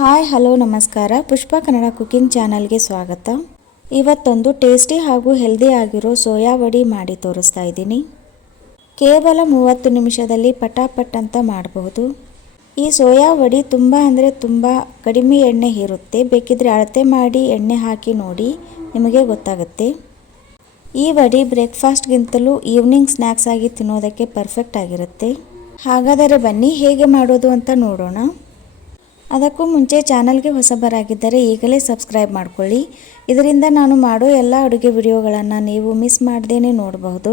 Hi hello ನಮಸ್ಕಾರ. ಪುಷ್ಪ Kannada cooking ಚಾನಲ್ಗೆ ಸ್ವಾಗತ. ಇವತ್ತೊಂದು ಟೇಸ್ಟಿ ಹಾಗೂ ಹೆಲ್ದಿ ಆಗಿರೋ ಸೋಯಾ ವಡಿ ಮಾಡಿ ತೋರಿಸ್ತಾ ಇದ್ದೀನಿ. ಕೇವಲ 30 ನಿಮಿಷದಲ್ಲಿ ಪಟಾಪಟ್ ಅಂತ ಮಾಡಬಹುದು. ಈ ಸೋಯಾ ವಡಿ ತುಂಬ ಅಂದರೆ ತುಂಬ ಕಡಿಮೆ ಎಣ್ಣೆ ಹೀರುತ್ತೆ. ಬೇಕಿದ್ರೆ ಅಳತೆ ಮಾಡಿ ಎಣ್ಣೆ ಹಾಕಿ ನೋಡಿ, ನಿಮಗೆ ಗೊತ್ತಾಗುತ್ತೆ. ಈ ವಡಿ ಬ್ರೇಕ್ಫಾಸ್ಟ್ಗಿಂತಲೂ ಈವ್ನಿಂಗ್ ಸ್ನ್ಯಾಕ್ಸ್ ಆಗಿ ತಿನ್ನೋದಕ್ಕೆ ಪರ್ಫೆಕ್ಟ್ ಆಗಿರುತ್ತೆ. ಹಾಗಾದರೆ ಬನ್ನಿ ಹೇಗೆ ಮಾಡೋದು ಅಂತ ನೋಡೋಣ. ಅದಕ್ಕೂ ಮುಂಚೆ ಚಾನಲ್ಗೆ ಹೊಸಬರಾಗಿದ್ದರೆ ಈಗಲೇ ಸಬ್ಸ್ಕ್ರೈಬ್ ಮಾಡ್ಕೊಳ್ಳಿ. ಇದರಿಂದ ನಾನು ಮಾಡೋ ಎಲ್ಲ ಅಡುಗೆ ವಿಡಿಯೋಗಳನ್ನು ನೀವು ಮಿಸ್ ಮಾಡ್ದೇನೆ ನೋಡಬಹುದು.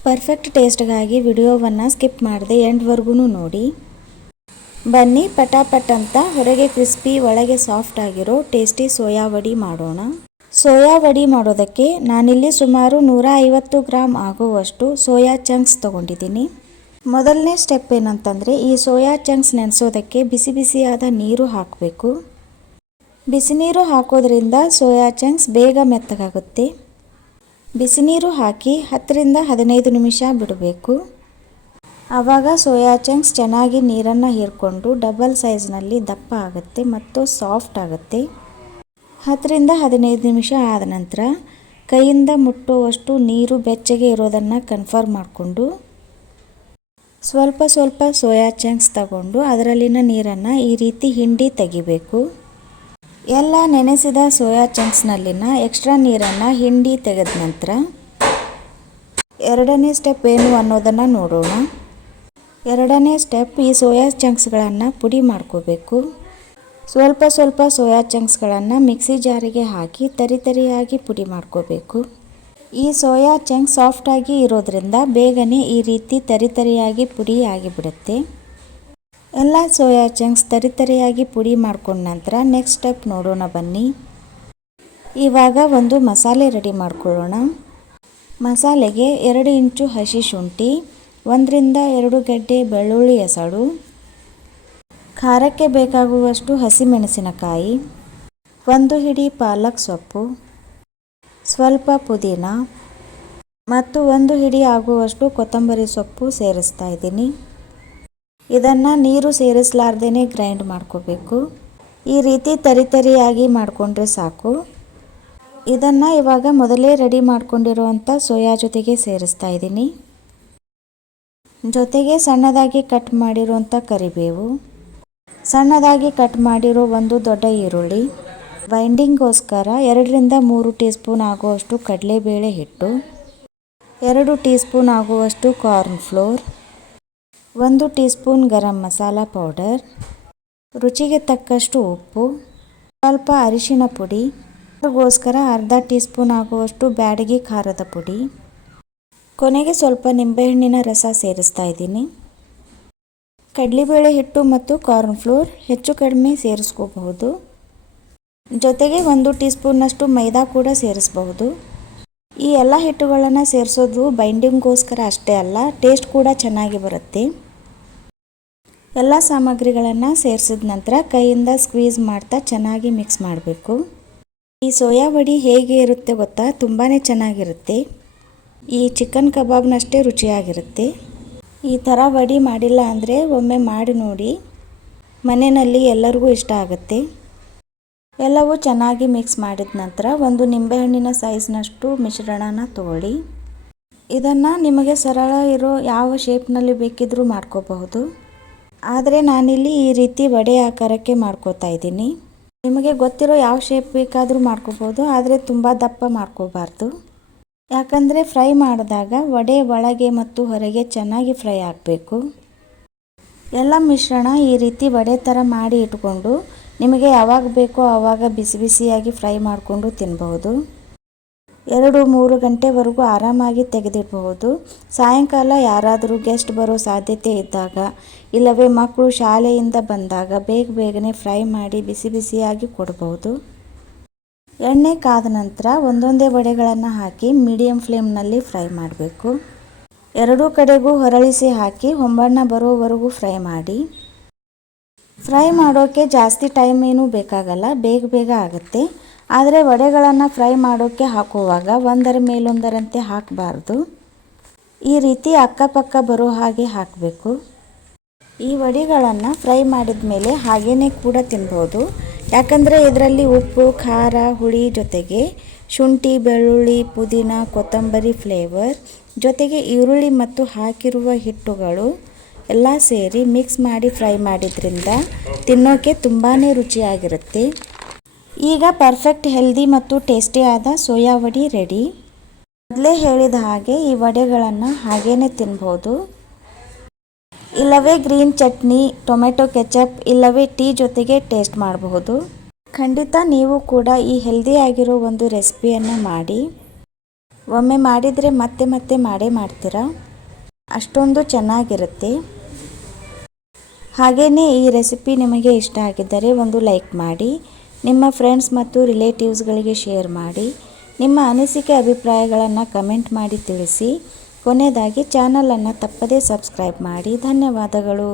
ಪರ್ಫೆಕ್ಟ್ ಟೇಸ್ಟ್ಗಾಗಿ ವಿಡಿಯೋವನ್ನು ಸ್ಕಿಪ್ ಮಾಡದೆ ಎಂಡ್ವರೆಗೂ ನೋಡಿ. ಬನ್ನಿ ಪಟಾಪಟ್ ಅಂತ ಹೊರಗೆ ಕ್ರಿಸ್ಪಿ ಒಳಗೆ ಸಾಫ್ಟ್ ಆಗಿರೋ ಟೇಸ್ಟಿ ಸೋಯಾ ವಡಿ ಮಾಡೋಣ. ಸೋಯಾ ವಡಿ ಮಾಡೋದಕ್ಕೆ ನಾನಿಲ್ಲಿ ಸುಮಾರು 150 ಗ್ರಾಮ್ ಆಗುವಷ್ಟು ಸೋಯಾ ಚಂಕ್ಸ್ ತೊಗೊಂಡಿದ್ದೀನಿ. ಮೊದಲನೇ ಸ್ಟೆಪ್ ಏನಂತಂದರೆ, ಈ ಸೋಯಾ ಚಂಕ್ಸ್ ನೆನೆಸೋದಕ್ಕೆ ಬಿಸಿ ಬಿಸಿಯಾದ ನೀರು ಹಾಕಬೇಕು. ಬಿಸಿ ನೀರು ಹಾಕೋದ್ರಿಂದ ಸೋಯಾ ಚಂಕ್ಸ್ ಬೇಗ ಮೆತ್ತಗಾಗುತ್ತೆ. ಬಿಸಿ ನೀರು ಹಾಕಿ 10 ರಿಂದ 15 ನಿಮಿಷ ಬಿಡಬೇಕು. ಆವಾಗ ಸೋಯಾ ಚಂಕ್ಸ್ ಚೆನ್ನಾಗಿ ನೀರನ್ನು ಹೀರ್ಕೊಂಡು ಡಬಲ್ ಸೈಜ್ನಲ್ಲಿ ದಪ್ಪ ಆಗುತ್ತೆ ಮತ್ತು ಸಾಫ್ಟ್ ಆಗುತ್ತೆ. 10 ರಿಂದ 15 ನಿಮಿಷ ಆದ ನಂತರ ಕೈಯಿಂದ ಮುಟ್ಟುವಷ್ಟು ನೀರು ಬೆಚ್ಚಗೆ ಇರೋದನ್ನು ಕನ್ಫರ್ಮ್ ಮಾಡಿಕೊಂಡು ಸ್ವಲ್ಪ ಸ್ವಲ್ಪ ಸೋಯಾ ಚಂಕ್ಸ್ ತಗೊಂಡು ಅದರಲ್ಲಿನ ನೀರನ್ನು ಈ ರೀತಿ ಹಿಂಡಿ ತೆಗಿಬೇಕು. ಎಲ್ಲ ನೆನೆಸಿದ ಸೋಯಾ ಚಂಕ್ಸ್ನಲ್ಲಿನ ಎಕ್ಸ್ಟ್ರಾ ನೀರನ್ನು ಹಿಂಡಿ ತೆಗೆದ ನಂತರ ಎರಡನೇ ಸ್ಟೆಪ್ ಏನು ಅನ್ನೋದನ್ನು ನೋಡೋಣ. ಎರಡನೇ ಸ್ಟೆಪ್, ಈ ಸೋಯಾ ಚಂಕ್ಸ್ಗಳನ್ನು ಪುಡಿ ಮಾಡ್ಕೋಬೇಕು. ಸ್ವಲ್ಪ ಸ್ವಲ್ಪ ಸೋಯಾ ಚಂಕ್ಸ್ಗಳನ್ನು ಮಿಕ್ಸಿ ಜಾರಿಗೆ ಹಾಕಿ ತರಿಯಾಗಿ ಪುಡಿ ಮಾಡ್ಕೋಬೇಕು. ಈ ಸೋಯಾ ಚಂಕ್ಸ್ ಸಾಫ್ಟಾಗಿ ಇರೋದ್ರಿಂದ ಬೇಗನೆ ಈ ರೀತಿ ತರಿಯಾಗಿ ಪುಡಿ ಆಗಿಬಿಡುತ್ತೆ. ಎಲ್ಲ ಸೋಯಾ ಚಂಕ್ಸ್ ತರಿಯಾಗಿ ಪುಡಿ ಮಾಡ್ಕೊಂಡ ನಂತರ ನೆಕ್ಸ್ಟ್ ಸ್ಟೆಪ್ ನೋಡೋಣ ಬನ್ನಿ. ಇವಾಗ ಒಂದು ಮಸಾಲೆ ರೆಡಿ ಮಾಡ್ಕೊಳ್ಳೋಣ. ಮಸಾಲೆಗೆ 2 ಇಂಚು ಹಸಿ ಶುಂಠಿ, 1 ರಿಂದ 2 ಗೆಡ್ಡೆ ಬೆಳ್ಳುಳ್ಳಿ ಎಸಳು, ಖಾರಕ್ಕೆ ಬೇಕಾಗುವಷ್ಟು ಹಸಿಮೆಣಸಿನಕಾಯಿ, 1 ಹಿಡಿ ಪಾಲಕ್ ಸೊಪ್ಪು, ಸ್ವಲ್ಪ ಪುದೀನ ಮತ್ತು 1 ಹಿಡಿ ಆಗುವಷ್ಟು ಕೊತ್ತಂಬರಿ ಸೊಪ್ಪು ಸೇರಿಸ್ತಾ ಇದ್ದೀನಿ. ಇದನ್ನು ನೀರು ಸೇರಿಸಲಾರ್ದೇ ಗ್ರೈಂಡ್ ಮಾಡ್ಕೋಬೇಕು. ಈ ರೀತಿ ತರಿಯಾಗಿ ಮಾಡಿಕೊಂಡ್ರೆ ಸಾಕು. ಇದನ್ನು ಇವಾಗ ಮೊದಲೇ ರೆಡಿ ಮಾಡ್ಕೊಂಡಿರೋವಂಥ ಸೋಯಾ ಜೊತೆಗೆ ಸೇರಿಸ್ತಾ ಇದ್ದೀನಿ. ಜೊತೆಗೆ ಸಣ್ಣದಾಗಿ ಕಟ್ ಮಾಡಿರೋವಂಥ ಕರಿಬೇವು, ಸಣ್ಣದಾಗಿ ಕಟ್ ಮಾಡಿರೋ 1 ದೊಡ್ಡ ಈರುಳ್ಳಿ, ಬೈಂಡಿಂಗ್ಗೋಸ್ಕರ 2 ರಿಂದ 3 ಟೀ ಸ್ಪೂನ್ ಆಗುವಷ್ಟು ಕಡಲೆಬೇಳೆ ಹಿಟ್ಟು, 2 ಟೀ ಸ್ಪೂನ್ ಆಗುವಷ್ಟು corn flour, 1 tea spoon garam masala powder, ರುಚಿಗೆ ತಕ್ಕಷ್ಟು ಉಪ್ಪು, ಸ್ವಲ್ಪ ಅರಿಶಿನ ಪುಡಿ, ಗೋಸ್ಕರ ಅರ್ಧ ಟೀ ಸ್ಪೂನ್ ಆಗುವಷ್ಟು ಬ್ಯಾಡಗಿ ಖಾರದ ಪುಡಿ, ಕೊನೆಗೆ ಸ್ವಲ್ಪ ನಿಂಬೆಹಣ್ಣಿನ ರಸ ಸೇರಿಸ್ತಾ ಇದ್ದೀನಿ. ಕಡಲೆಬೇಳೆ ಹಿಟ್ಟು ಮತ್ತು ಕಾರ್ನ್ ಫ್ಲೋರ್ ಹೆಚ್ಚು ಕಡಿಮೆ ಸೇರಿಸ್ಕೋಬಹುದು. ಜೊತೆಗೆ 1 ಟೀ ಸ್ಪೂನ್ನಷ್ಟು ಮೈದಾ ಕೂಡ ಸೇರಿಸಬಹುದು. ಈ ಎಲ್ಲ ಹಿಟ್ಟುಗಳನ್ನು ಸೇರಿಸೋದು ಬೈಂಡಿಂಗ್ಗೋಸ್ಕರ ಅಷ್ಟೇ ಅಲ್ಲ, ಟೇಸ್ಟ್ ಕೂಡ ಚೆನ್ನಾಗಿ ಬರುತ್ತೆ. ಎಲ್ಲ ಸಾಮಗ್ರಿಗಳನ್ನು ಸೇರಿಸಿದ ನಂತರ ಕೈಯಿಂದ ಸ್ಕ್ವೀಸ್ ಮಾಡ್ತಾ ಚೆನ್ನಾಗಿ ಮಿಕ್ಸ್ ಮಾಡಬೇಕು. ಈ ಸೋಯಾ ವಡಿ ಹೇಗೆ ಇರುತ್ತೆ ಗೊತ್ತಾ, ತುಂಬಾ ಚೆನ್ನಾಗಿರುತ್ತೆ. ಈ ಚಿಕನ್ ಕಬಾಬ್ನಷ್ಟೇ ರುಚಿಯಾಗಿರುತ್ತೆ. ಈ ಥರ ವಡಿ ಮಾಡಿಲ್ಲ ಅಂದರೆ ಒಮ್ಮೆ ಮಾಡಿ ನೋಡಿ, ಮನೆಯಲ್ಲಿ ಎಲ್ಲರಿಗೂ ಇಷ್ಟ ಆಗುತ್ತೆ. ಎಲ್ಲವೂ ಚೆನ್ನಾಗಿ ಮಿಕ್ಸ್ ಮಾಡಿದ ನಂತರ 1 ನಿಂಬೆಹಣ್ಣಿನ ಸೈಜ್ನಷ್ಟು ಮಿಶ್ರಣನ ತಗೊಳ್ಳಿ. ಇದನ್ನು ನಿಮಗೆ ಸರಳ ಇರೋ ಯಾವ ಶೇಪ್ನಲ್ಲಿ ಬೇಕಿದ್ರೂ ಮಾಡ್ಕೋಬಹುದು. ಆದರೆ ನಾನಿಲ್ಲಿ ಈ ರೀತಿ ವಡೆ ಆಕಾರಕ್ಕೆ ಮಾಡ್ಕೋತಾ ಇದ್ದೀನಿ. ನಿಮಗೆ ಗೊತ್ತಿರೋ ಯಾವ ಶೇಪ್ ಬೇಕಾದರೂ ಮಾಡ್ಕೋಬೋದು, ಆದರೆ ತುಂಬ ದಪ್ಪ ಮಾಡ್ಕೋಬಾರ್ದು. ಯಾಕಂದರೆ ಫ್ರೈ ಮಾಡಿದಾಗ ವಡೆ ಒಳಗೆ ಮತ್ತು ಹೊರಗೆ ಚೆನ್ನಾಗಿ ಫ್ರೈ ಆಗಬೇಕು. ಎಲ್ಲ ಮಿಶ್ರಣ ಈ ರೀತಿ ವಡೆ ಥರ ಮಾಡಿ ಇಟ್ಕೊಂಡು ನಿಮಗೆ ಯಾವಾಗ ಬೇಕೋ ಆವಾಗ ಬಿಸಿ ಬಿಸಿಯಾಗಿ ಫ್ರೈ ಮಾಡಿಕೊಂಡು ತಿನ್ನಬಹುದು. 2-3 ಗಂಟೆವರೆಗೂ ಆರಾಮಾಗಿ ತೆಗೆದಿಡಬಹುದು. ಸಾಯಂಕಾಲ ಯಾರಾದರೂ ಗೆಸ್ಟ್ ಬರೋ ಸಾಧ್ಯತೆ ಇದ್ದಾಗ, ಇಲ್ಲವೇ ಮಕ್ಕಳು ಶಾಲೆಯಿಂದ ಬಂದಾಗ ಬೇಗನೆ ಫ್ರೈ ಮಾಡಿ ಬಿಸಿ ಬಿಸಿಯಾಗಿ ಕೊಡಬಹುದು. ಎಣ್ಣೆ ಕಾದ ನಂತರ ಒಂದೊಂದೇ ವಡೆಗಳನ್ನು ಹಾಕಿ ಮೀಡಿಯಂ ಫ್ಲೇಮ್ನಲ್ಲಿ ಫ್ರೈ ಮಾಡಬೇಕು. 2 ಕಡೆಗೂ ಹೊರಳಿಸಿ ಹಾಕಿ ಹೊಂಬಣ್ಣ ಬರೋವರೆಗೂ ಫ್ರೈ ಮಾಡಿ. ಫ್ರೈ ಮಾಡೋಕ್ಕೆ ಜಾಸ್ತಿ ಟೈಮ್ ಏನೂ ಬೇಕಾಗಲ್ಲ, ಬೇಗ ಆಗುತ್ತೆ. ಆದರೆ ವಡೆಗಳನ್ನು ಫ್ರೈ ಮಾಡೋಕ್ಕೆ ಹಾಕುವಾಗ ಒಂದರ ಮೇಲೊಂದರಂತೆ ಹಾಕಬಾರ್ದು. ಈ ರೀತಿ ಅಕ್ಕಪಕ್ಕ ಬರೋ ಹಾಗೆ ಹಾಕಬೇಕು. ಈ ವಡಿಗಳನ್ನು ಫ್ರೈ ಮಾಡಿದ ಮೇಲೆ ಹಾಗೇ ಕೂಡ ತಿನ್ಬೋದು. ಯಾಕಂದರೆ ಇದರಲ್ಲಿ ಉಪ್ಪು, ಖಾರ, ಹುಳಿ ಜೊತೆಗೆ ಶುಂಠಿ, ಬೆಳ್ಳುಳ್ಳಿ, ಪುದೀನ, ಕೊತ್ತಂಬರಿ ಫ್ಲೇವರ್ ಜೊತೆಗೆ ಈರುಳ್ಳಿ ಮತ್ತು ಹಾಕಿರುವ ಹಿಟ್ಟುಗಳು ಎಲ್ಲ ಸೇರಿ ಮಿಕ್ಸ್ ಮಾಡಿ ಫ್ರೈ ಮಾಡಿದ್ರಿಂದ ತಿನ್ನೋಕ್ಕೆ ತುಂಬಾ ರುಚಿಯಾಗಿರುತ್ತೆ. ಈಗ ಪರ್ಫೆಕ್ಟ್ ಹೆಲ್ದಿ ಮತ್ತು ಟೇಸ್ಟಿಯಾದ ಸೋಯಾ ವಡಿ ರೆಡಿ. ಮೊದಲೇ ಹೇಳಿದ ಹಾಗೆ ಈ ವಡೆಗಳನ್ನು ಹಾಗೇ ತಿನ್ಬೋದು, ಇಲ್ಲವೇ ಗ್ರೀನ್ ಚಟ್ನಿ, ಟೊಮೆಟೊ ಕೆಚಪ್ ಇಲ್ಲವೇ ಟೀ ಜೊತೆಗೆ ಟೇಸ್ಟ್ ಮಾಡಬಹುದು. ಖಂಡಿತ ನೀವು ಕೂಡ ಈ ಹೆಲ್ದಿಯಾಗಿರೋ ಒಂದು ರೆಸಿಪಿಯನ್ನು ಮಾಡಿ. ಒಮ್ಮೆ ಮಾಡಿದರೆ ಮತ್ತೆ ಮತ್ತೆ ಮಾಡೇ ಮಾಡ್ತೀರಾ, ಅಷ್ಟೊಂದು ಚೆನ್ನಾಗಿರುತ್ತೆ. ಹಾಗೆಯೇ ಈ ರೆಸಿಪಿ ನಿಮಗೆ ಇಷ್ಟ ಆಗಿದ್ದರೆ ಒಂದು ಲೈಕ್ ಮಾಡಿ, ನಿಮ್ಮ ಫ್ರೆಂಡ್ಸ್ ಮತ್ತು ರಿಲೇಟಿವ್ಸ್ಗಳಿಗೆ ಶೇರ್ ಮಾಡಿ. ನಿಮ್ಮ ಅನಿಸಿಕೆ ಅಭಿಪ್ರಾಯಗಳನ್ನು ಕಮೆಂಟ್ ಮಾಡಿ ತಿಳಿಸಿ. ಕೊನೆಯದಾಗಿ ಚಾನಲನ್ನು ತಪ್ಪದೇ ಸಬ್ಸ್ಕ್ರೈಬ್ ಮಾಡಿ. ಧನ್ಯವಾದಗಳು.